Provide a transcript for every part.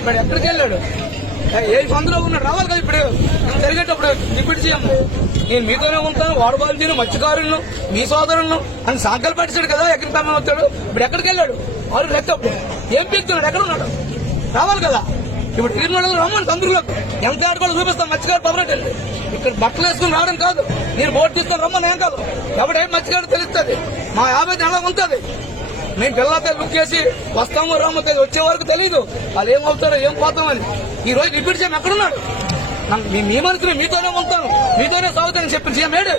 ఇప్పుడు ఎక్కడికి వెళ్ళాడు? ఏ సందులో ఉన్నాడు? రావాలి కదా ఇప్పుడు జరిగేటప్పుడు. డిప్యూటీ సీఎం నేను మీతోనే ఉంటాను, వాడు బాధ్యులు మత్స్యకారులను మీ సోదరులను అని సాంకలు పట్టించాడు కదా. ఎక్కడికి తమ వచ్చాడు? ఇప్పుడు ఎక్కడికి వెళ్ళాడు? వాడు లెక్కప్పుడు ఏం పీకుతున్నాడు? ఎక్కడ ఉన్నాడు? రావాలి కదా. ఇప్పుడు తీర్మానాలు రమ్మని తొందరలోకి ఎంత ఆడుకోవడం చూపిస్తాం. మత్స్యకారు పవరెట్ వెళ్ళి ఇక్కడ బట్టలు వేసుకుని రావడం కాదు, నేను బోర్డు తీసుకొని రమ్మని ఏం కాదు. ఎవడేం మత్స్యకారు తెలుస్తుంది. మా 50 ఎలా ఉంటుంది. మేము పిల్లలతో బుక్ చేసి వస్తామో రామో వచ్చే వరకు తెలీదు వాళ్ళు ఏమవుతారో ఏం పోతామని. ఈ రోజు డిప్యూటీ సీఎం ఎక్కడున్నాడు? మీ మనసులో మీతోనే ఉంటాను, మీతోనే సాగుతానని చెప్పిన సీఎం ఏడు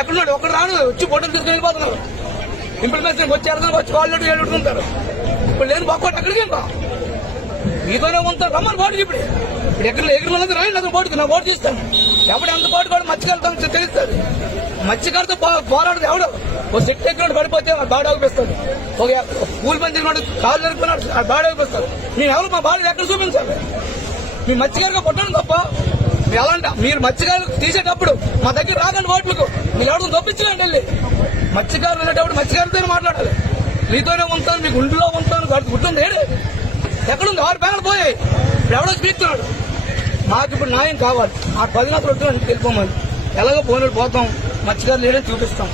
ఎక్కడున్నాడు? ఒక్కడు రాను వచ్చి బోటలు తీసుకుని వెళ్ళిపోతున్నారు. ఇంప్లిమెంటేషన్ వచ్చి అర్థం వచ్చి వాళ్ళు ఏడుంటారు. ఇప్పుడు లేని బాగోటి ఎక్కడికి ఇంకా మీతోనే ఉంటారు. రమ్మని బోటుకి ఇప్పుడు ఎగిరినందుకు రాయండి. అతను బోటుకి నా బోటు తీస్తాను. ఎవడు ఎంత బోటు కూడా మత్స్యకారులతో తెలుస్తుంది. మత్స్యకారుతో పోరాడదు ఎవడు. ఓ శక్తి ఎక్కడ పడిపోతే బాడీ ఆగిపిస్తాడు. ఒక కూలి పని చేసినాడు కాళ్ళు నరుకున్నాడు బాడీ ఆగిపిస్తాడు. మేము ఎవరు మా బాడీ ఎక్కడ చూపించాలి? మీ మత్స్యకారుగా పుట్టడం తప్ప మీరు మత్స్యకారులు తీసేటప్పుడు మా దగ్గర రాకండి ఓట్లకు. మీరు ఎవరు తప్పించలేండి వెళ్ళి. మత్స్యకారులు అనేటప్పుడు మత్స్యకారులతో మాట్లాడాలి. మీతోనే ఉంటాను, మీకు గుండెలో ఉంటాను. గుర్తుంది ఏడు ఎక్కడుంది? 6 బ్యాగులు పోయాయి. ఇప్పుడు ఎవడో స్పీస్తున్నాడు. మాకు ఇప్పుడు న్యాయం కావాలి. ఆ 10 గంటలు తెలిపోమని ఎలాగో పోయినట్టు పోతాం. మత్స్యకారులు లేడని చూపిస్తాం.